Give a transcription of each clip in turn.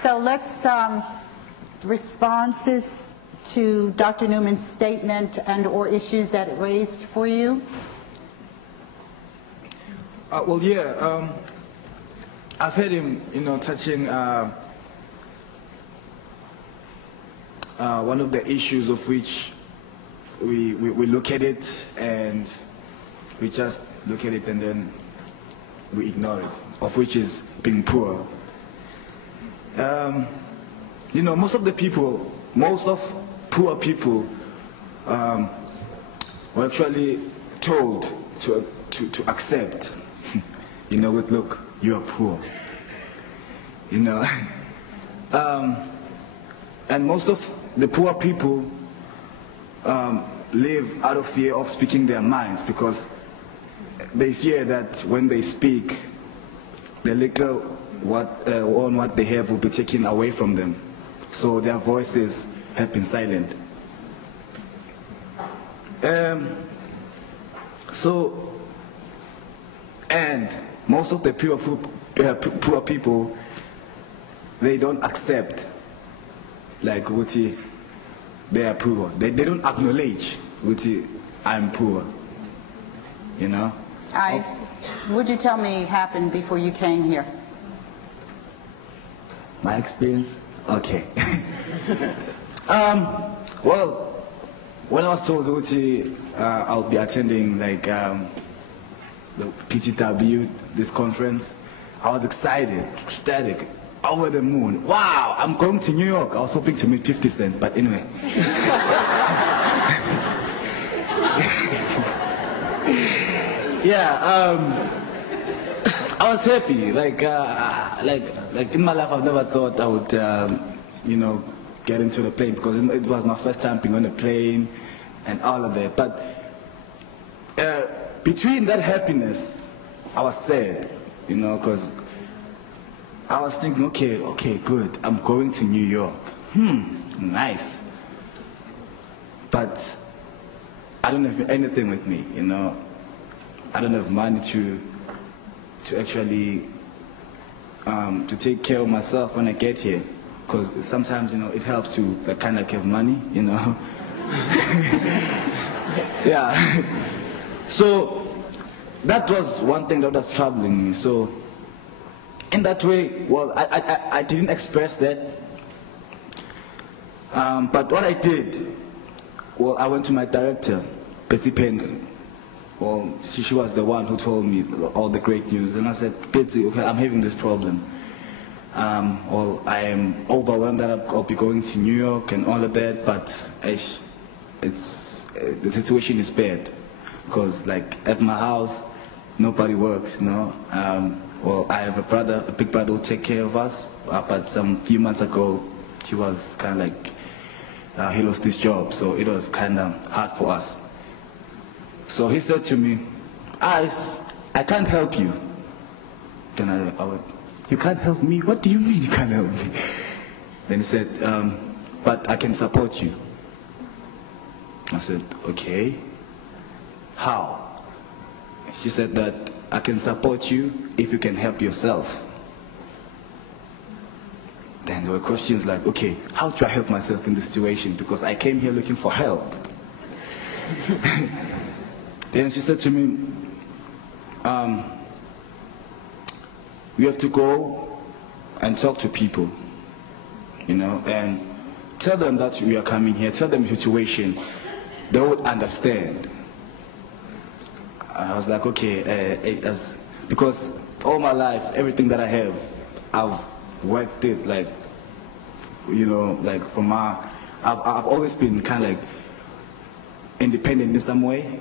So let's responses to Dr. Newman's statement and or issues that it raised for you. Well, yeah, I've heard him, touching one of the issues of which we look at it and we just look at it and then we ignore it, of which is being poor. Most of poor people were actually told to accept, look, you are poor, and most of the poor people live out of fear of speaking their minds because they fear that when they speak, the little what they have will be taken away from them. So their voices have been silent. And most of the poor people, they don't accept, like, they are poor. They don't acknowledge, I'm poor, Ice, would you tell me happened before you came here? My experience? Okay. Well, when I was told I'll be attending like the PTW, this conference, I was excited, ecstatic, over the moon. Wow, I'm going to New York. I was hoping to meet 50 Cent, but anyway. Yeah, I was happy. Like in my life, I've never thought I would, get into the plane because it was my first time being on a plane and all of that. But between that happiness, I was sad, because I was thinking, okay, good. I'm going to New York. Nice. But I don't have anything with me, I don't have money to actually to take care of myself when I get here, because sometimes it helps to kind of have money, Yeah. So that was one thing that was troubling me. So in that way, well, I didn't express that, but what I did, well, I went to my director, Betsy Penn. Well, she was the one who told me all the great news. And I said, Betsy, okay, I'm having this problem. Well, I am overwhelmed that I'll be going to New York and all of that, but the situation is bad. Because, like, at my house, nobody works, Well, I have a big brother who takes care of us, but some few months ago, he was kind of like, he lost his job, so it was kind of hard for us. So he said to me, Ice, I can't help you. Then I went, you can't help me? What do you mean you can't help me? Then he said, but I can support you. I said, okay. How? She said that I can support you if you can help yourself. Then there were questions like, okay, how do I help myself in this situation? Because I came here looking for help. Then she said to me, you have to go and talk to people, and tell them that we are coming here, tell them the situation, they would understand. I was like, okay, because all my life, everything that I have, I've worked it, like, like I've always been kind of like independent in some way.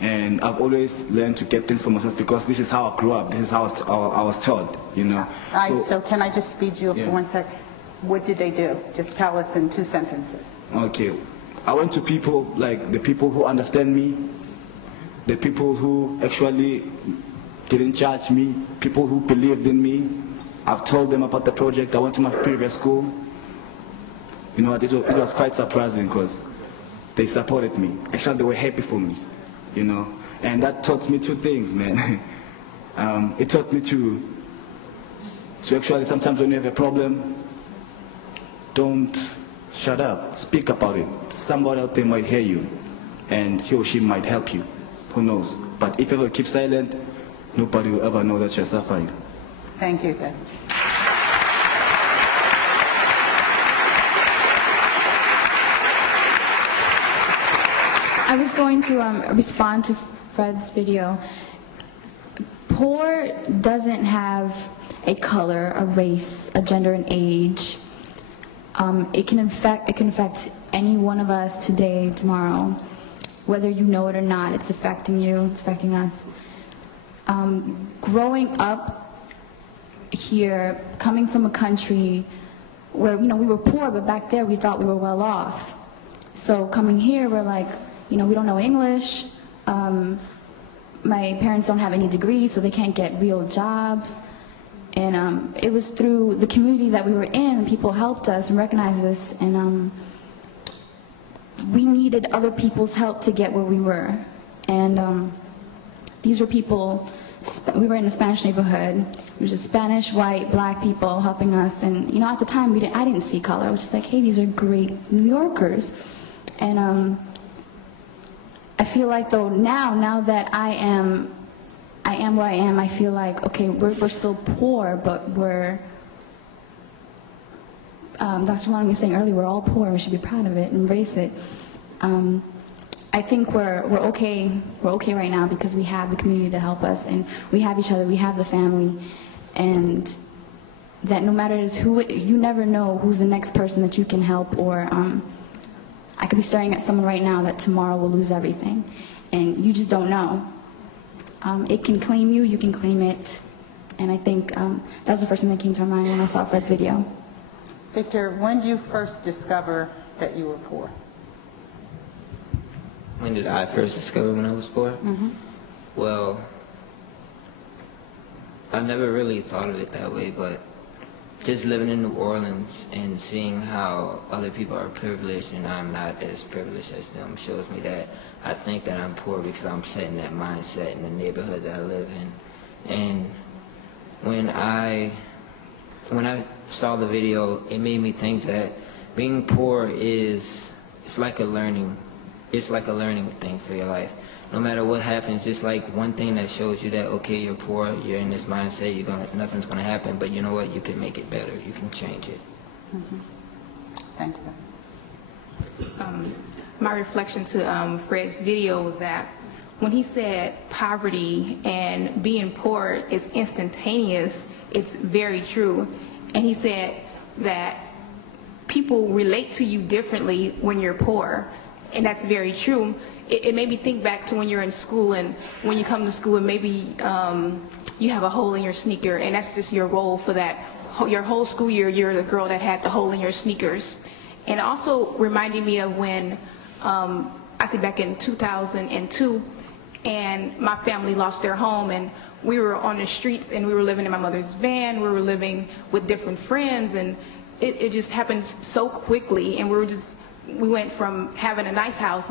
And I've always learned to get things for myself because this is how I grew up. This is how I was taught, So can I just speed you up for 1 sec? What did they do? Just tell us in 2 sentences. Okay. I went to people, like the people who understand me, the people who actually didn't judge me, people who believed in me. I've told them about the project. I went to my previous school. It was quite surprising because they supported me. Actually, they were happy for me. And that taught me 2 things, man. It taught me to So actually, sometimes when you have a problem, don't shut up. Speak about it. Somebody out there might hear you, and he or she might help you. Who knows? But if you ever keep silent, nobody will ever know that you're suffering. Thank you, Dad. I was going to respond to Fred's video. Poor doesn't have a color, a race, a gender, an age. It can affect any one of us today, tomorrow. Whether you know it or not, it's affecting you, it's affecting us. Growing up here, coming from a country where, we were poor, but back there we thought we were well off. So coming here, we're like, we don't know English. My parents don't have any degrees, so they can't get real jobs. And it was through the community that we were in, people helped us and recognized us, and we needed other people's help to get where we were. And these were people, we were in a Spanish neighborhood. It was just Spanish, white, black people helping us. And at the time, I didn't see color. I was just like, hey, these are great New Yorkers. And I feel like, though, now that I am where I am, I feel like, okay, we're still poor, but we're, Dr. Fulani was saying earlier, we're all poor, we should be proud of it, embrace it. I think we're okay right now because we have the community to help us, and we have each other, we have the family, and that no matter who, you never know who's the next person that you can help, or I could be staring at someone right now that tomorrow will lose everything, and you just don't know. It can claim you, you can claim it, and I think that was the first thing that came to my mind when I saw Fred's video. Victor, when did you first discover that you were poor? When did I first discover when I was poor? Mm-hmm. Well, I never really thought of it that way, but just living in New Orleans and seeing how other people are privileged and I'm not as privileged as them shows me that I think that I'm poor because I'm set in that mindset in the neighborhood that I live in. And when I saw the video, it made me think that being poor it's like a learning thing for your life. No matter what happens, it's like one thing that shows you that, okay, you're poor, you're in this mindset, nothing's gonna happen, but you know what, you can make it better, you can change it. Mm-hmm. Thank you. My reflection to Fred's video was that when he said poverty and being poor is instantaneous, it's very true. And he said that people relate to you differently when you're poor, and that's very true. It made me think back to when you're in school, and when you come to school and maybe you have a hole in your sneaker, and that's just your role for that. Your whole school year, you're the girl that had the hole in your sneakers. And it also reminded me of when, I say back in 2002, and my family lost their home, and we were on the streets, and we were living in my mother's van, we were living with different friends, and it just happened so quickly, and we went from having a nice house,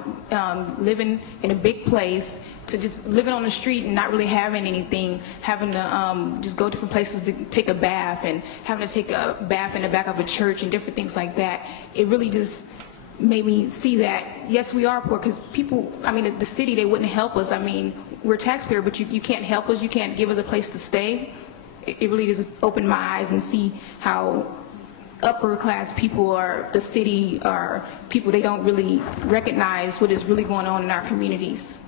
living in a big place, to just living on the street and not really having anything, having to just go different places to take a bath, and having to take a bath in the back of a church and different things like that. It really just made me see that, yes, we are poor, because people, the city, they wouldn't help us. We're a taxpayer, but you can't help us, you can't give us a place to stay. It really just opened my eyes and see how upper class people or the city are people, they don't really recognize what is really going on in our communities.